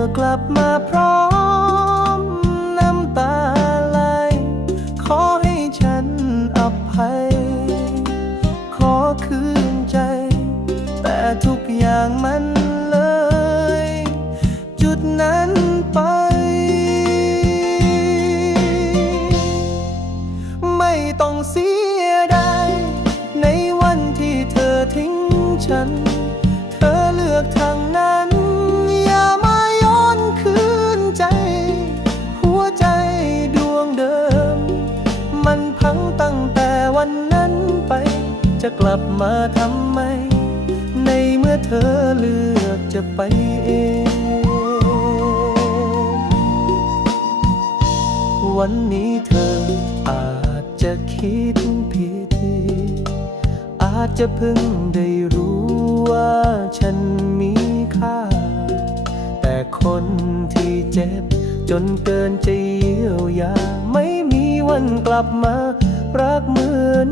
อกลับมาพร้อมน้ำตาไหลขอให้ฉันอภัย ขอคืนใจ แต่ทุกอย่างมัน จะกลับมาทำไม ในเมื่อเธอเลือกจะไปเอง วันนี้เธออาจจะคิดผิด อาจจะเพิ่งได้รู้ว่าฉันมีค่า แต่คนที่เจ็บจนเกินจะเยียวยา ไม่มีวันกลับมารักเหมือน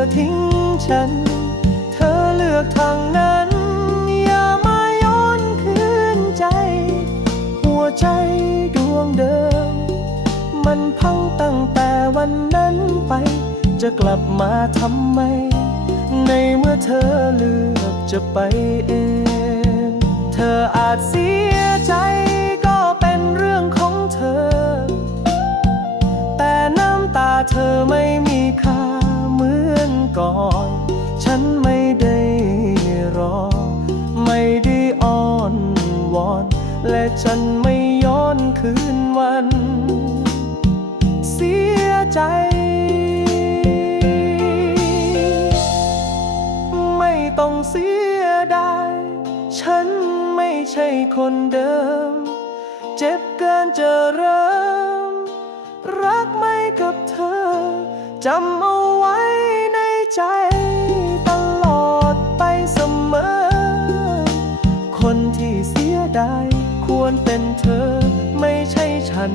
เธอทิ้งฉัน เธอเลือกทางนั้น อย่ามาย้อนคืนใจ หัวใจดวงเดิม มันพังตั้งแต่วันนั้นไป จะกลับมาทำไม ในเมื่อเธอเลือกจะไปเอง เธออาจเสียใจก็เป็นเรื่องของเธอ แต่น้ำตาเธอไม่มีค่า ก่อน ฉันไม่ได้รอ ไม่ได้อ้อนวอน และฉันไม่ย้อนคืนวัน เสียใจ ไม่ต้องเสียดายฉันไม่ใช่คนเดิม เจ็บเกินจะเริ่ม รักไม่กับเธอจำเอา ใจตลอดไปเสมอ คนที่เสียดายควรเป็นเธอไม่ใช่ฉัน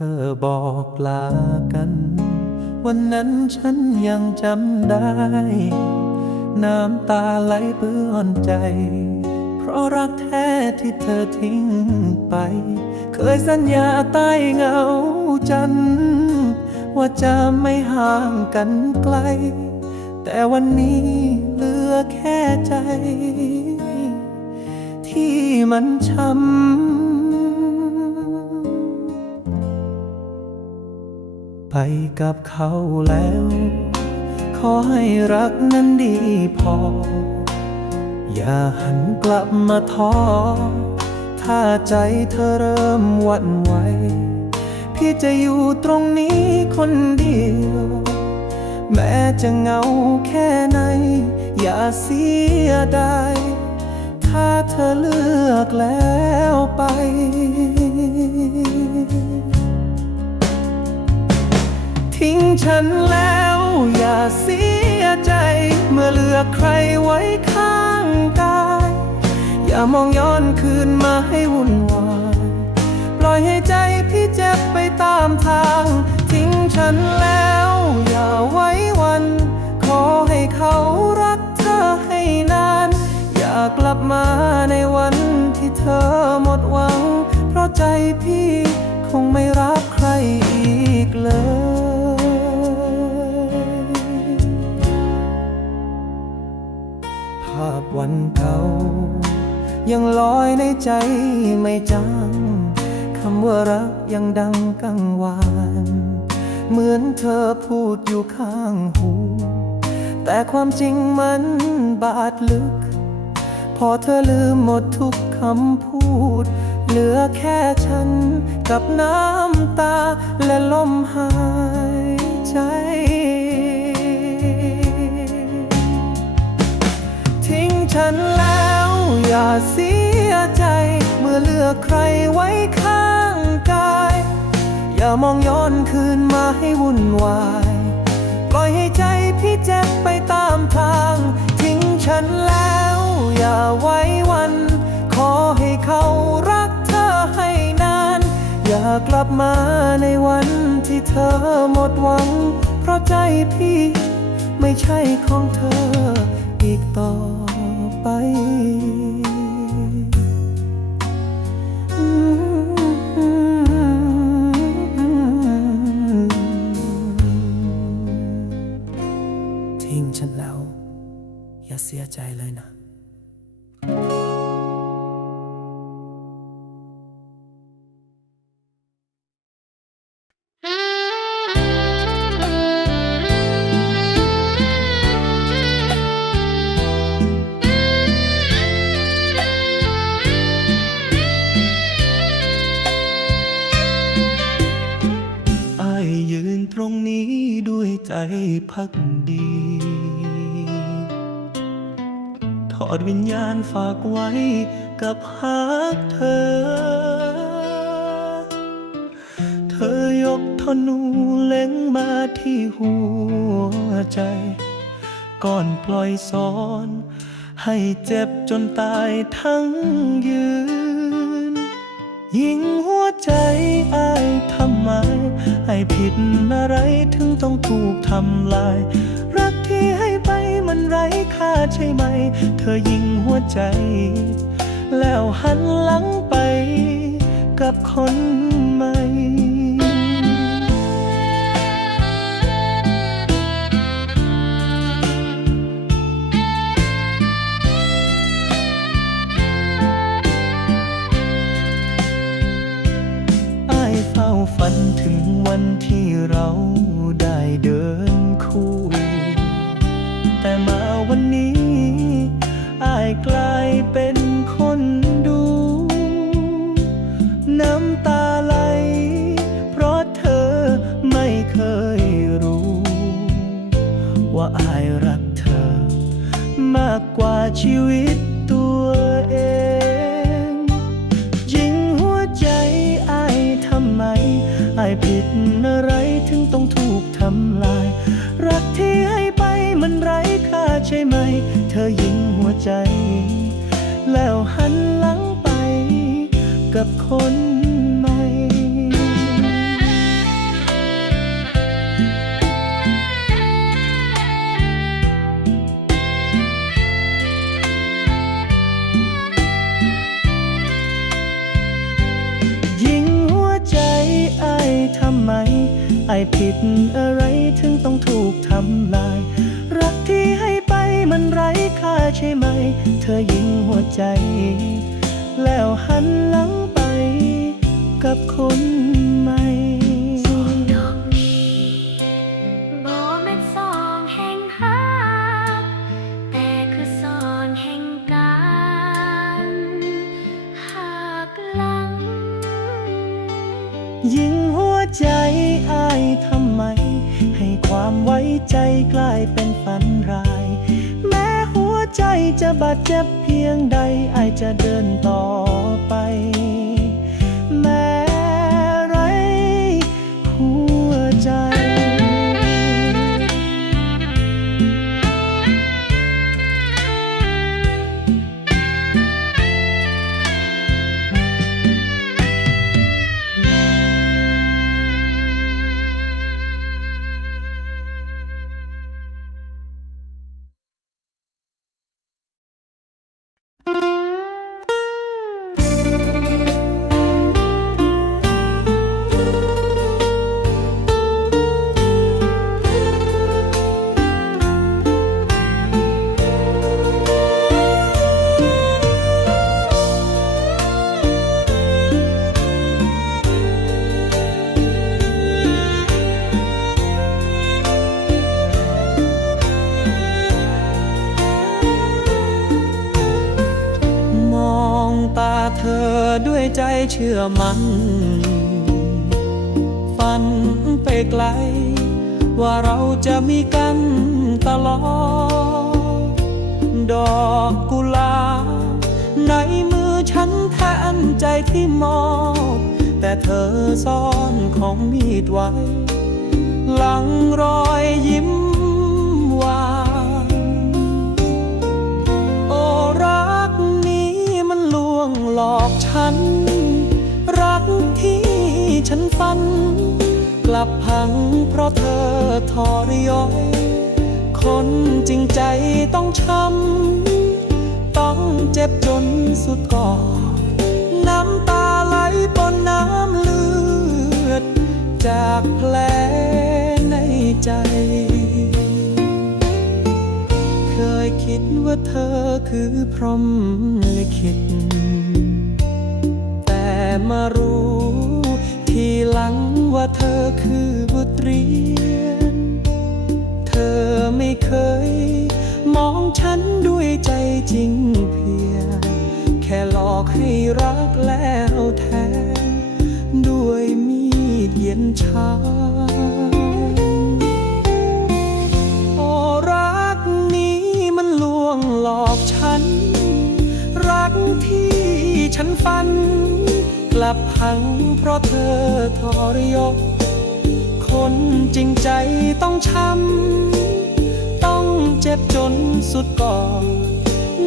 ธอบอกลากัน วันนั้นฉันยังจำได้ น้ำตาไหลเปื้อนใจ เพราะรักแท้ที่เธอทิ้งไป เคยสัญญาใต้เงาจันทร์ว่าจะไม่ห่างกันไกล แต่วันนี้เหลือแค่ใจ ที่มันช้ำ ไปกับเขาแล้ว ขอให้รักนั้นดีพอ อย่าหันกลับมาท้อ ถ้าใจเธอเริ่มหวั่นไหว พี่จะอยู่ตรงนี้คนเดียว แม้จะเหงาแค่ไหน อย่าเสียดาย ถ้าเธอเลือกแล้วไป ทิ้งฉันแล้วอย่าเสียใจ เมื่อเลือกใครไว้ข้างกาย อย่ามองย้อนคืนมาให้วุ่นวายปล่อยให้ใจพี่เจ็บไปตามทาง ทิ้งฉันแล้วอย่าไว้วัน ขอให้เขารักเธอให้นาน อย่ากลับมาในวันที่เธอหมดหวัง เพราะใจพี่คงไม่รักใครอีกเลย ยังลอยในใจไม่จางคำว่ารักยังดังกังวาน เหมือนเธอพูดอยู่ข้างหู แต่ความจริงมันบาดลึก พอเธอลืมหมดทุกคำพูด เหลือแค่ฉันกับน้ำตาและลมหายใจ ฉันแล้วอย่าเสียใจ เมื่อเลือกใครไว้ข้างกาย อย่ามองย้อนคืนมาให้วุ่นวาย ปล่อยให้ใจพี่เจ็บไปตามทาง ทิ้งฉันแล้วอย่าไว้วัน ขอให้เขารักเธอให้นาน อย่ากลับมาในวันที่เธอหมดหวัง เพราะใจพี่ไม่ใช่ของเธออีกต่อ ไป ทิ้งฉันแล้ว อย่าเสียใจเลยนะ กดี ถอดวิญญาณฝากไว้กับฮักเธอ เธอยกธนูเล็งมาที่หัวใจ ก่อนปล่อยสอน ให้เจ็บจนตายทั้งยืน ยิงหัวใจอายทำไมไอ้ผิดอะไร ถึงต้องถูกทำลาย รักที่ให้ไปมันไร้ค่าใช่ไหม เธอยิงหัวใจ แล้วหันหลังไปกับคน ว่าอายรักเธอ มากกว่าชีวิตตัวเองยิงหัวใจอายทำไมอายผิดอะไรถึงต้องถูกทำลาย รักที่ให้ไปมันไร้ค่าใช่ไหม เธอยิงหัวใจ แล้วหันหลังไปกับคน ไอผิดอะไรถึงต้องถูกทำลาย รักที่ให้ไปมันไร้ค่าใช่ไหม เธอยิงหัวใจ แล้วหันหลังไปกับคนใหม่ ความไว้ใจกลายเป็นฝันร้าย แม้หัวใจจะบาดเจ็บเพียงใดไอจะเดินต่อ เชื่อมัน ฝันไปไกล ว่าเราจะมีกันตลอด ดอกกุหลาบในมือฉันแทนใจที่มอบแต่เธอซ่อนของมีดไว้ หลังรอยยิ้มหวานโอ้รักนี้มันลวงหลอกฉัน บพังเพราะเธอทอรยอยคนจริงใจต้องช้ำ ต้องเจ็บจนสุดกอดน้ำตาไหลปนน้ำเลือด จากแผลในใจ เคยคิดว่าเธอคือพรหมลิขิตแต่มารู้ อคือบทเรียน เธอไม่เคย มองฉันด้วยใจจริงเพียงแค่หลอกให้รักแล้วแทน ด้วยมีดเย็นชาโอรักนี้มันลวงหลอกฉัน รักที่ฉันฝัน กลับพังเพราะเธอทรยศ จริงใจต้องช้ำ ต้องเจ็บจนสุดก่อน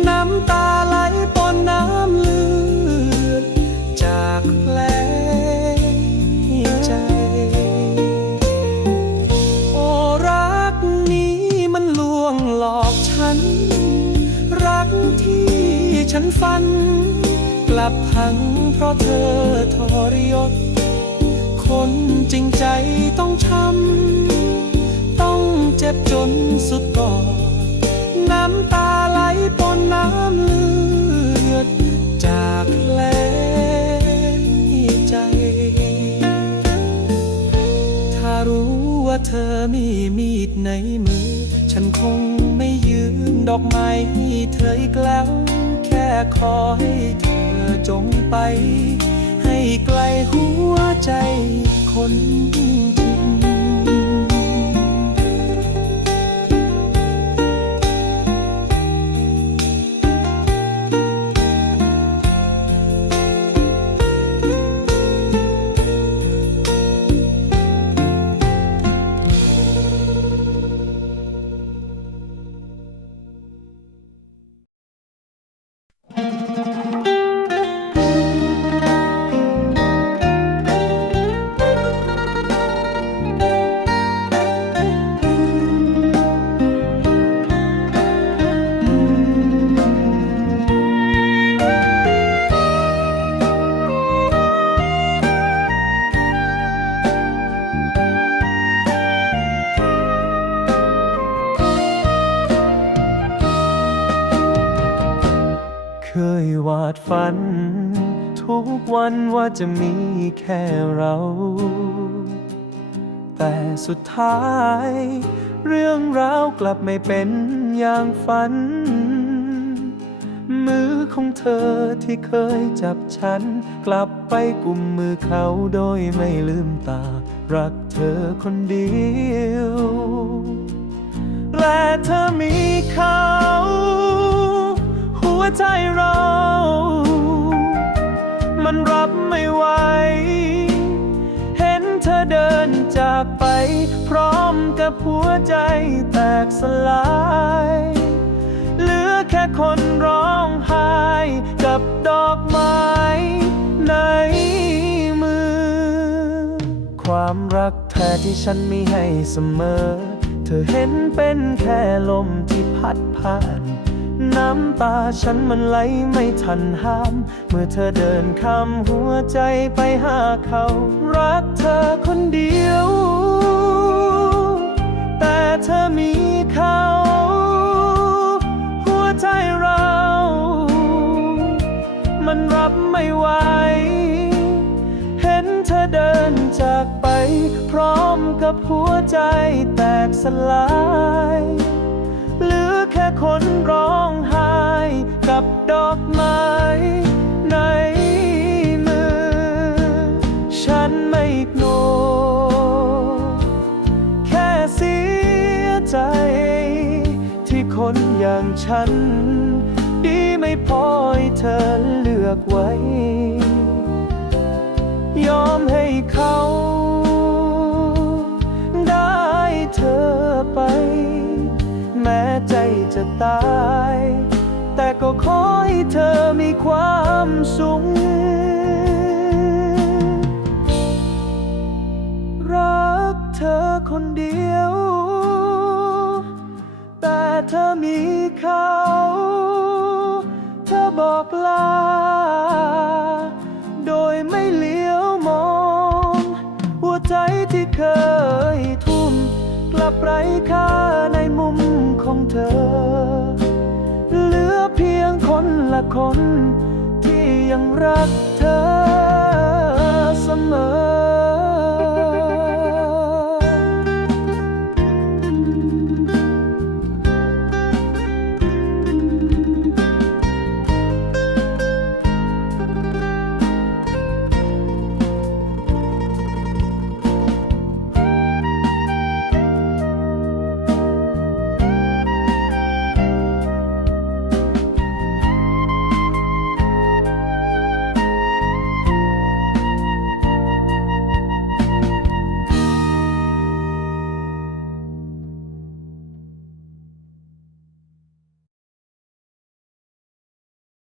น้ำตาไหลปนน้ำเลือด จากแผลใจ โอรักนี้มันลวงหลอกฉัน รักที่ฉันฝัน กลับพังเพราะเธอทรยศคนจริงใจ จนสุดก่อนน้ำตาไหลปนน้ำเลือด จากแผลใจ ถ้ารู้ว่าเธอมีมีดในมือ ฉันคงไม่ยืนดอกไม้เธออีกแล้ว แค่ขอให้เธอจงไป ให้ไกลหัวใจคน ฝัน ทุกวันว่าจะมีแค่เรา แต่สุดท้าย เรื่องราวกลับไม่เป็นอย่างฝัน มือของเธอที่เคยจับฉัน กลับไปกุมมือเขาโดยไม่ลืมตา รักเธอคนเดียว และเธอมีเขา หัวใจเรา บหัวใจแตกสลาย เหลือแค่คนร้องไห้กับดอกไม้ในมือ ความรักแท้ที่ฉันมีให้เสมอ เธอเห็นเป็นแค่ลมที่พัดผ่าน น้ำตาฉันมันไหลไม่ทันห้าม เมื่อเธอเดินข้ามหัวใจไปหาเขา รักเธอคนเดียว เธอมีเขา หัวใจเรา มันรับไม่ไหว เห็นเธอเดินจากไป พร้อมกับหัวใจแตกสลายเหลือแค่คนร้องไห้กับดอกไม้ใน ฉัน ดีไม่พอให้เธอเลือกไว้ ยอมให้เขา ได้เธอไป แม้ใจจะตาย แต่ก็ขอให้เธอมีความสุขรักเธอคนเดียว แต่เธอมีเขา เธอบอกลา โดยไม่เลี้ยวมอง หัวใจที่เคยทุ่ม กลับไร้ค่าในมุมของเธอ เหลือเพียงคนละคนที่ยังรัก